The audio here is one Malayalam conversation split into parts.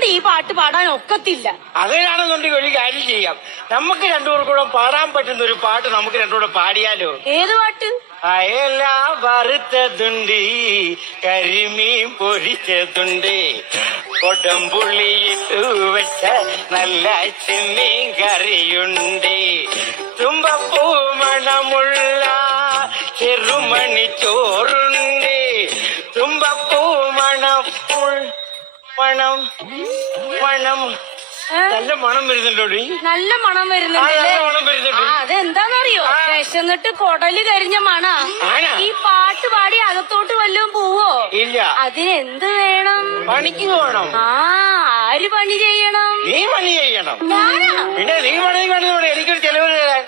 കൊണ്ട് ഈ പാട്ട് പാടാൻ ഒക്കത്തില്ല. അങ്ങനെയാണെന്നുണ്ടെങ്കിൽ ഒരു കാര്യം ചെയ്യാം. നമുക്ക് രണ്ടുപേർക്കൂടെ പാടാൻ പറ്റുന്ന ഒരു പാട്ട് നമുക്ക് രണ്ടുകൂടെ പാടിയാലോ? ഏത് പാട്ട്? അയല വറുത്തതുണ്ട് കരിമീൻ പൊരിച്ചതുണ്ട്. കൊടംപുള്ളിയിട്ട് വെച്ച നല്ല ചെമ്മീൻ കറിയുണ്ട്. തുമ്പപ്പൂ മണമുള്ള ചെറുമണി ചോറുണ്ട്. മണം. മണം. നല്ല മണം വരുന്നുണ്ടോടി നല്ല മണം ആ, വരുന്നുണ്ട് നല്ല? മണം വരുന്നുണ്ട്. അതെന്താന്നറിയോ? വിശന്നിട്ട് കൊടൽ കരിഞ്ഞ മണ? ഈ പാട്ട് പാടി അകത്തോട്ട് വല്ലതും പോവോ? ഇല്ല. അതിനെന്ത് വേണം? പണിക്ക് വേണം ആ ആര് പണി ചെയ്യണം? നീ പണി ചെയ്യണം. പിന്നെ നീ പണി എനിക്കൊരു ചെലവ് തരാൻ.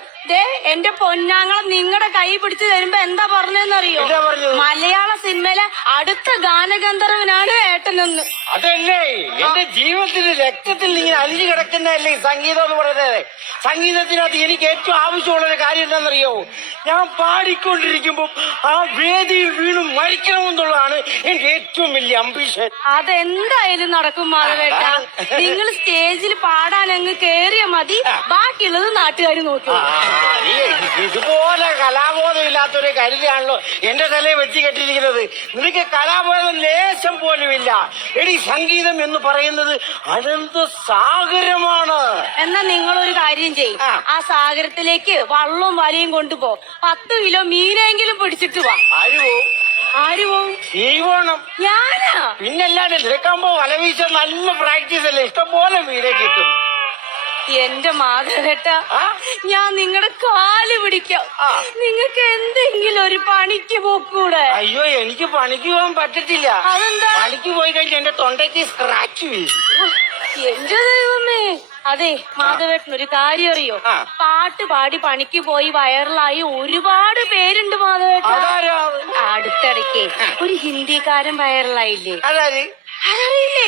എന്റെ പൊന്നാങ്ങളെ നിങ്ങളുടെ കൈ പിടിച്ചു തരുമ്പോ എന്താ പറഞ്ഞെന്നറിയോ? അടുത്ത ഗാനഗന്ധർവനാണ് ഏട്ടനെന്ന് അതല്ലേ? എന്റെ ജീവിതത്തിന്റെ രക്തത്തിൽ ഇങ്ങനെ അലിഞ്ഞു കിടക്കുന്നതല്ലേ ഈ സംഗീതം എന്ന് പറയുന്നത്? സംഗീതത്തിനകത്ത് എനിക്ക് ഏറ്റവും ആവശ്യമുള്ള ഒരു കാര്യം എന്താണെന്നറിയോ? ഞാൻ പാടിക്കൊണ്ടിരിക്കുമ്പോൾ ആ വേദിയിൽ വീണു മരിക്കണമെന്നുള്ളതാണ് എന്റെ ഏറ്റവും വലിയ അംബിഷൻ അതെന്തായാലും നടക്കും മാധവേട്ട. നിങ്ങൾ സ്റ്റേജിൽ പാടാൻ അങ്ങ് കേറിയ മതി. ബാക്കിയുള്ളത് നാട്ടുകാർ നോക്കി ഇതുപോലെ കലാബോധം ഇല്ലാത്തൊരു കരുതിയാണല്ലോ എന്റെ തലയെ വെച്ച് കെട്ടിയിരിക്കുന്നത്. നിനക്ക് കലാബോധം ലേശം പോലുമില്ല. എടി സംഗീതം എന്ന് പറയുന്നത് അനന്ത സാഗരമാണ്. എന്നാ നിങ്ങൾ ഒരു കാര്യം ചെയ്യും. ആ. സാഗരത്തിലേക്ക് വള്ളവും വലയും കൊണ്ടുപോ. പത്ത് കിലോ മീനെങ്കിലും പിടിച്ചിട്ട് വാ. ആര് പോവും? ആര് പോവും? നീ പോണം ഞാനാ പിന്നല്ലാണ്ട് വല വീശ നല്ല പ്രാക്ടീസ് അല്ലേ ഇഷ്ടംപോലെ മീനെ കിട്ടും. എന്റെ മാധവേട്ട? ഞാൻ നിങ്ങളെ കാൽ പിടിക്കാം. നിങ്ങക്ക് നിങ്ങൾക്ക് എന്തെങ്കിലും ഒരു പണിക്ക് പോക്കൂടെ? അയ്യോ എനിക്ക് പണിക്ക് പോകാൻ പറ്റത്തില്ല. അതെന്താ? പണിക്ക് പോയി കഴിഞ്ഞാൽ എന്റെ തൊണ്ടയ്ക്ക് സ്ക്രാച്ച് വീഴും. എന്റെ ദൈവമേ അതെ മാധവേട്ടൻ ഒരു കാര്യം അറിയോ? പാട്ട് പാടി പണിക്ക് പോയി വൈറലായി ഒരുപാട് പേരുണ്ട് മാധവേട്ട. അതാരാ? അടുത്തിടയ്ക്ക് ഒരു ഹിന്ദിക്കാരൻ വൈറലായില്ലേ? അതറിയില്ലേ.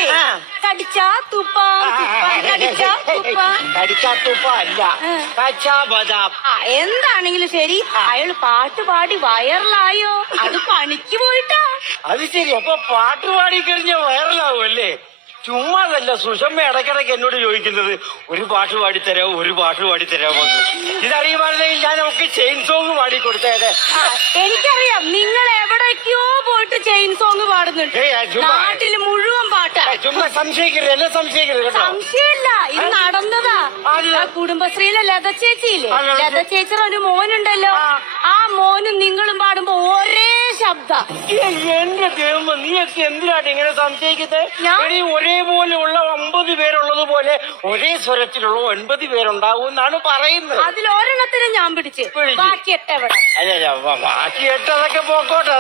കടിച്ചാ തുപ്പാം തുപ്പാം കടിച്ചാ തുപ്പാം അല്ല. ആ. കച്ചാ ബദാം. എന്താണെങ്കിലും ശരി. അയാൾ പാട്ട് പാടി വൈറലായോ? അത് പണിക്ക് പോയിട്ടാ. അത് ശരി അപ്പൊ പാട്ട് പാടി കഴിഞ്ഞ വൈറലാവും അല്ലേ ചുമ്മാതല്ല സുഷമ്മ ഇടയ്ക്കിടയ്ക്ക് എന്നോട് ചോദിക്കുന്നത് ഒരു പാട്ട് പാടിത്തരാമോ ഒരു പാട്ട് പാടിത്തരാമോ ഇതറിയുമായിരുന്നെങ്കിൽ ഞാൻ നമുക്ക് ചെയിൻ സോങ് പാടി കൊടുത്തേ ആ, എനിക്കറിയാം നിങ്ങൾ എവിടേക്കോ പോയിട്ട് ചെയിൻ സോങ് പാടുന്നുണ്ട്. ഏയ്, ആ, ചുമ്മാ. നാട്ടിൽ മുഴുവൻ പാട്ടാ ഏ, ചുമ്മാ സംശയിക്കരുത് എന്നെ സംശയിക്കരുത് കേട്ടോ. സംശയമില്ല ഇത് നടന്നതാ. ആ കുടുംബശ്രീയിലെ ലത ചേച്ചിയില്ലേ? ലത ചേച്ചിയുടെ ഒരു മോനുണ്ടല്ലോ. ആ. മോനും നിങ്ങളും പാടുമ്പോ ഒരേ ശബ്ദ. എന്റെ ദൈവം നീയൊക്കെ എന്തിനാട്ട് ഇങ്ങനെ സംശയിക്കുന്നത് ഒരേപോലെ ഉള്ള ഒമ്പത് പേരുള്ളത് പോലെ ഒരേ സ്വരത്തിലുള്ള ഒൻപത് പേരുണ്ടാവും എന്നാണ് പറയുന്നത്. അതിൽ ഒരെണ്ണത്തിന് ഞാൻ പിടിച്ച്. ബാക്കി എട്ടെവിടെ അല്ല ബാക്കി എട്ടതൊക്കെ പോക്കോട്ടെ